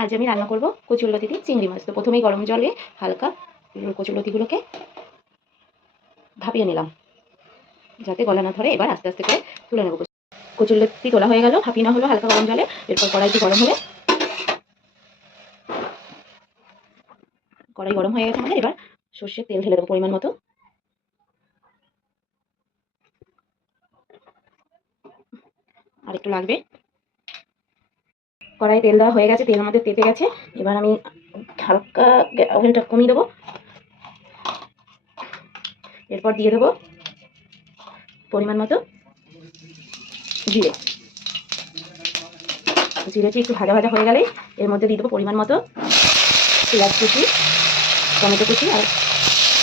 আজ আমি রান্না করব কচুরলতি দিয়ে চিংড়ি মাছ। তো প্রথমেই গরম জলে হালকা কচুরলতিগুলোকে ভাপিয়ে নিলাম। যাতে গলা না ধরে এবার আস্তে আস্তে করে তুলে নেব। কচুরলতি তোলা হয়ে গেল, ভাপিয়ে না হলো হালকা গরম জলে। এরপর কড়াইটি গরম হলে কড়াই গরম হয়ে গেছে আমাদের। এবার সর্ষের তেল ঢেলে দেবো পরিমাণ মতো। আর একটু লাগবে কড়াই তেল দেওয়া হয়ে গেছে, তেল আমাদের তেতে গেছে। এবার আমি হালকা ওভেনটা কমিয়ে দেবো। এরপর দিয়ে দেবো পরিমাণ মতো জিরে। জিরেটি একটু ভাজা ভাজা হয়ে গেলে এর মধ্যে দিয়ে দেবো পরিমাণ মতো পেঁয়াজ কুচি, টমেটো কুচি আর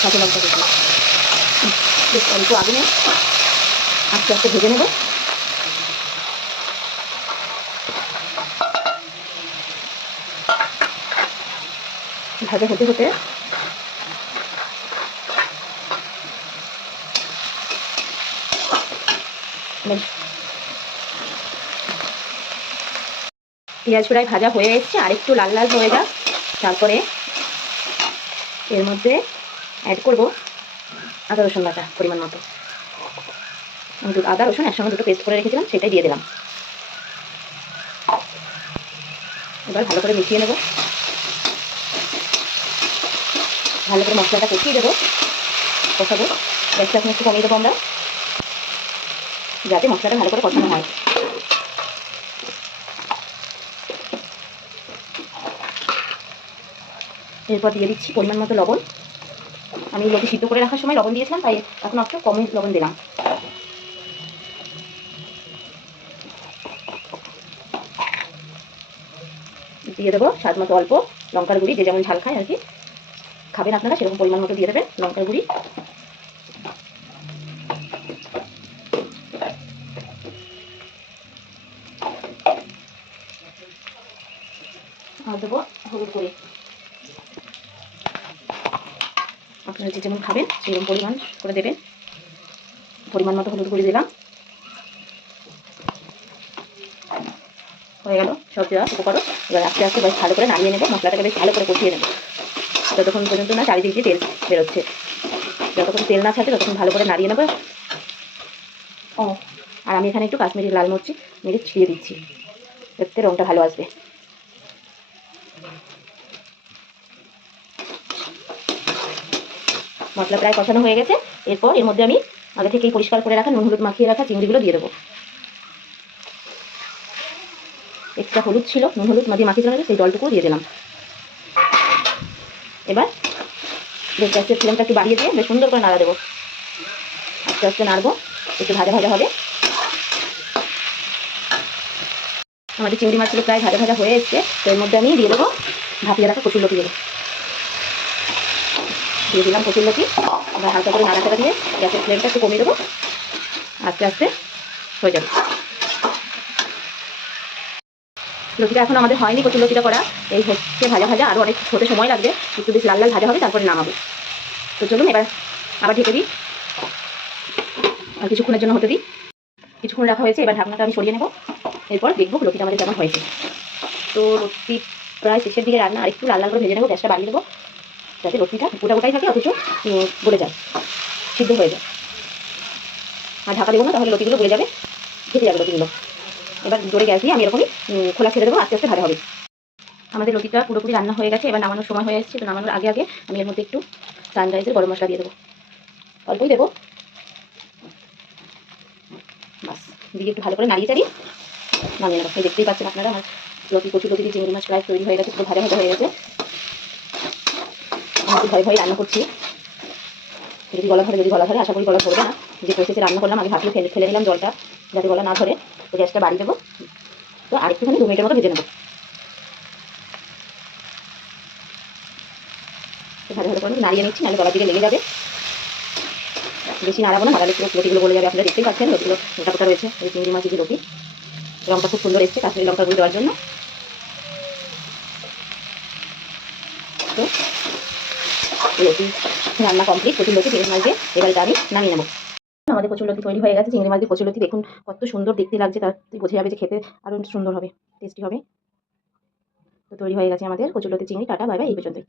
কাঁচা লঙ্কা কুচি। অল্প আগুনে আস্তে আস্তে ভেজে নেব। ভাজা হতে হতে পেঁয়াজ ফ্রাই ভাজা হয়ে এসছে, আর একটু লাল লাল হয়ে যাক। তারপরে এর মধ্যে অ্যাড করব আদা, রসুন বাটা পরিমাণ মতো। আদা, রসুন একসঙ্গে দুটো পেস্ট করে রেখেছিলাম, সেটাই দিয়ে দিলাম। এবার ভালো করে মিশিয়ে নেব। ভালো করে মশলাটা কষিয়ে দেবো। কষাবো। গ্যাসটা এখন একটু কমিয়ে দেবো আমরা, যাতে মশলাটা ভালো করে কষানো হয়। এরপর দিয়ে দিচ্ছি পরিমাণ মতো লবণ। আমি লবি সিদ্ধ করে রাখার সময় লবণ দিয়েছিলাম, তাই এখন একটু কম লবণ দিলাম। দিয়ে দেবো স্বাদ মতো অল্প লঙ্কার গুঁড়ি, যে যেমন ঝাল খায় আর কি। খাবেন আপনারা, সেরকম পরিমাণ মতো দিয়ে দেবেন, লঙ্কার গুঁড়ি। আর দেবো হলুদ গুঁড়ি। আপনারা যে যেমন খাবেন, সেরকম পরিমাণ করে দেবেন। পরিমাণ মতো হলুদ গুঁড়ি দিলাম। হয়ে গেল, সব দেওয়া উপকরণ। এবার আস্তে আস্তে বেশ ভালো করে নাড়িয়ে নেব, মশলাটাকে বেশ ভালো করে কষিয়ে নেব। যতক্ষণ পর্যন্ত না চারিদিক দিয়ে তেল বেরোচ্ছে। যতক্ষণ তেল না থাকে ততক্ষণ ভালো করে নাড়িয়ে নেব। ও, আর আমি এখানে একটু কাশ্মীরি লাল মরচি মেরে ছিঁড়ে দিচ্ছি। এতে রঙটা ভালো আসবে। মশলা প্রায় কষানো হয়ে গেছে। এরপর এর মধ্যে আমি আগে থেকেই পরিষ্কার করে রাখা নুন, হলুদ মাখিয়ে রাখা চিংড়িগুলো দিয়ে দেবো। এক্সট্রা হলুদ ছিল, নুন, হলুদ মাখিয়ে রাখা সেই জলটুকু দিয়ে দিলাম। এবার বেশ গ্যাসের ফ্লেমটা একটু বাড়িয়ে দিয়ে বেশ সুন্দর করে নাড়া দেবো। আস্তে আস্তে নাড়বো, একটু ভাজা ভাজা হবে। আমাদের চিংড়ি মাছগুলো প্রায় ভাজা ভাজা হয়ে এসছে, তো এর মধ্যে আমি দিয়ে দেবো ভাপিয়ে রাখা কচুর লতি দেবো। দিয়ে দিলাম কচুর লতি, এবার হালকা করে নাড়াচাড়া দিয়ে গ্যাসের ফ্লেমটা একটু কমিয়ে দেবো। আস্তে আস্তে হয়ে যাবে। লতিটা এখন আমাদের হয়নি, কচুর লতিটা করা। এই হচ্ছে ভাজা ভাজা আরও অনেক হতে সময় লাগবে। একটু বেশ লাল লাল ভাজা হবে, তারপরে নামাবো। তো চলুন, এবার আবার ঢেকে দিই। আর কিছুক্ষণের জন্য হতে দিই। কিছুক্ষণ রাখা হয়েছে, এবার ঢাকনাটা আমি সরিয়ে নেব। এরপর দেখব লতিটা আমাদের কেমন হয়েছে। তো লতি প্রায় শেষের দিকে রান্না আর একটু লাল লাল করে ভেজে নেব, গ্যাসটা বাড়িয়ে দেবো। যাতে লতিটা গোটা গোটাই থাকে, অথচ গলে যায়, সিদ্ধ হয়ে যায়। আর ঢাকা দেবো না, তাহলে লতিগুলো গলে যাবে, ঢেকে যাবে লতিগুলো এবার জোরে গ্যাস দিয়ে আমি এরকমই খোলা ছেড়ে দেবো, আস্তে আস্তে ভাজা হবে। আমাদের লতিটা পুরোপুরি রান্না হয়ে গেছে, এবার নামানোর সময় হয়ে এসেছে, তো নামানোর আগে আগে আমি এর মধ্যে একটু সানরাইজের গরম মশলা দিয়ে দেবো। অল্পই দেবো। বাস, দিয়ে একটু ভালো করে নাড়িয়ে চাড়িয়ে নামিয়ে নেব। এই দেখতেই পাচ্ছেন আপনারা, আমার লতি কচু দিয়ে চিংড়ি মাছ প্রায় তৈরি হয়ে গেছে, পুরো ভাজা ভাজা হয়ে গেছে। আমি একটু ভয় ভয়ে রান্না করছি। যদি গলা ধরে, যদি গলা ধরে, আশা করি গলা ধরবে না। যে প্রসেসে রান্না করলাম, আগে ভাপিয়ে ফেলে ফেলে দিলাম জলটা, যাতে গলা না ধরে। তো গ্যাসটা বাড়িয়ে দেবো তো আরেকটুখানি দু মিনিটের মতো ভেজে নেব। ভালো ভালো করে নাড়িয়ে নিচ্ছি, নাহলে গলার দিকে লেগে যাবে। বেশি নাড়াবো না, নাড়ালে পুরো লতিগুলো বলে যাবে, আপনারা দেখতেই পাচ্ছেন লতিগুলো মোটা মোটা রয়েছে এই চিংড়ি মাছ যে লতি রঙটা খুব সুন্দর এসছে, কাশ্মীরি লঙ্কা গুঁড়ো দেওয়ার জন্য। তো লতি রান্না কমপ্লিট কচুর লতি চিংড়ি মাছ দিয়ে এবার আমি নামিয়ে নেব। আমাদের কচুর লতি তৈরি হয়ে গেছে, চিংড়ি মাছ দিয়ে কচুর লতি। দেখুন, কত সুন্দর দেখতে লাগছে, তার বোঝা যাবে যে খেতে আরও সুন্দর হবে, টেস্টি হবে। তো তৈরি হয়ে গেছে আমাদের কচুরলতি চিংড়ি, টাটা, বাই বাই, এই পর্যন্তই।